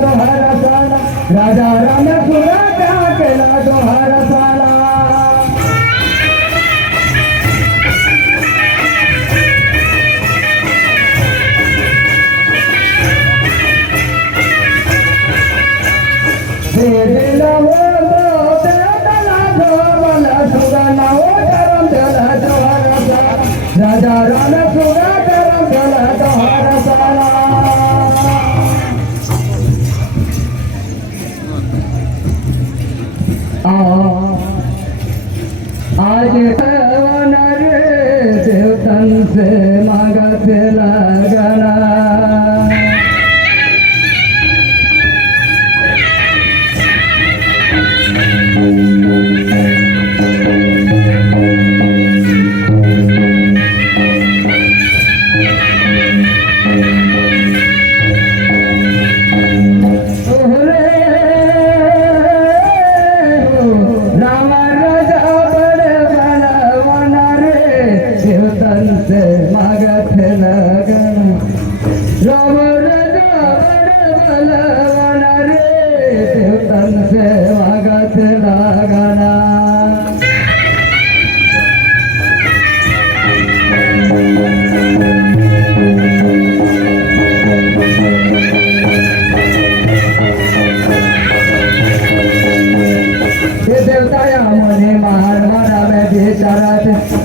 दोहरा साला राजा राम सुरा केला दोहरा साला राजा राम सुरा करम चला दोहरा साला आज कवन रे देवतन से मांगत लगना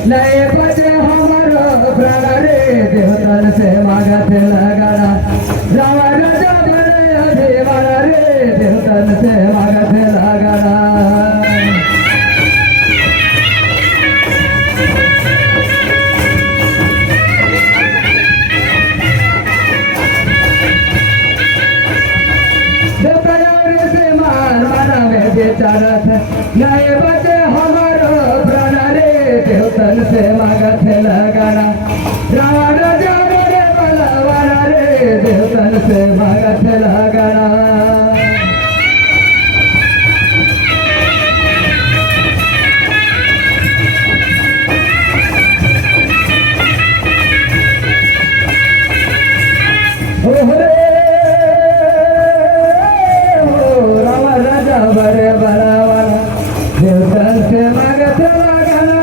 नए बजे हमारो प्राण रे देवतन से मागत लगाना रावण जबर देवर रे देवतन से मागत लगाना देवताया से मार मारा में बेचारा था नए बजे हमारो प्राण रे देवतन से मागत लगाना रावण जबर बलवाना रे देवतन से मागत लगाना रावण जबर बलवाना देवतन से मागत लगाना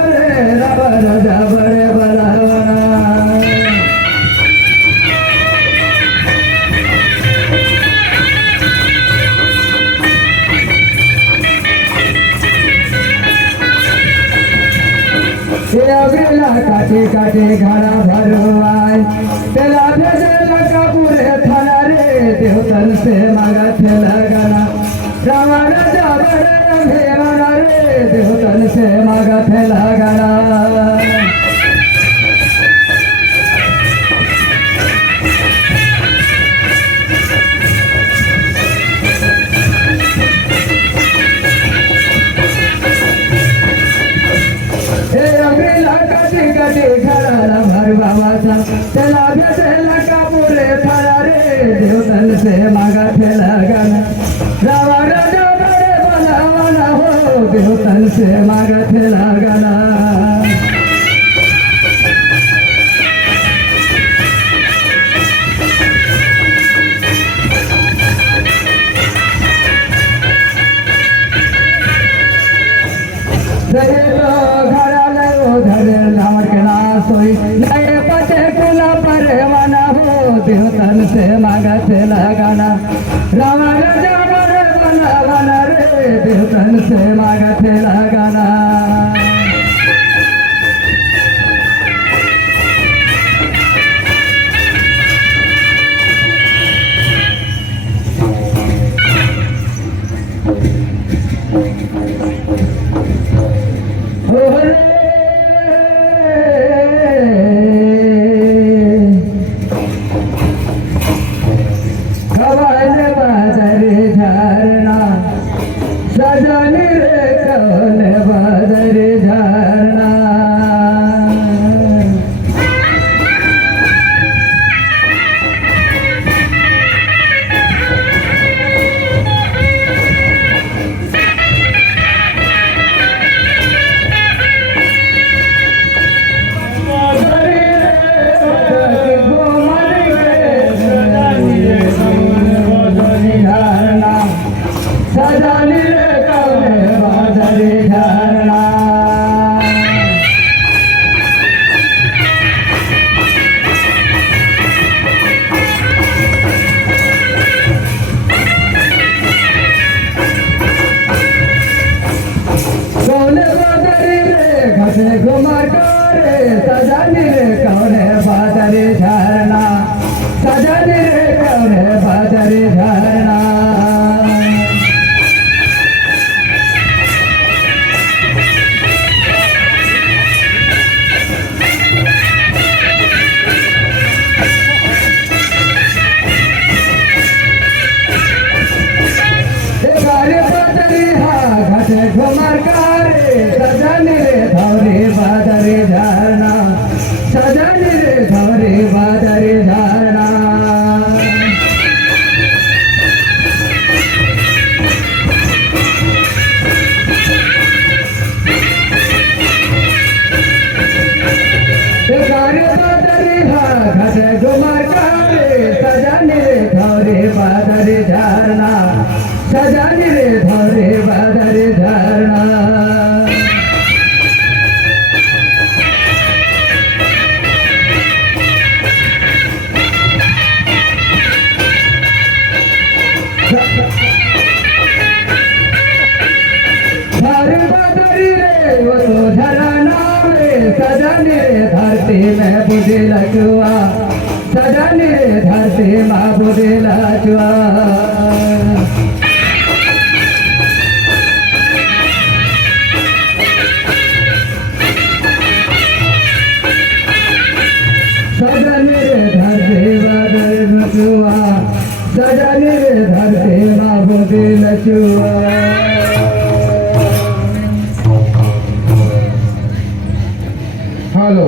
रावण जबर बलवाना अगला काटे काटे घड़ा भरवाए तेला भेजला कपूरे थाना रे देवतन से मागत लगाना रावण जबर भेवाना रे देवतन से मागत लगाना तेला भेजला कपूरे थाना रे देवतन से मागत लगाना रावण जबर बलवाना हो देवतन से मागत लगाना घड़ा उधर रावण के नाश होई नए पते कुला परवाना हो देवतन से मागत लगाना रावण जबर बलवाना रे देवतन से मागत लगाना सजनी रे कौन बदल घुमर करे सजन रे धौरे बादरे झरना सजन रे धौरे बादरे झरना गारे बादरे घट घुमर करे सजन रे धौरे बादरे झरना सजन रे धौरे बादरे झरना धौरे बादरी रे वो तो झरना रे सजन रे धरती में बुझे लचुआ सजन रे धरती में बुझे लचुआ सजन रे धरती बादल लचुआ सजन रे धरती में बुझे लचुआ हेलो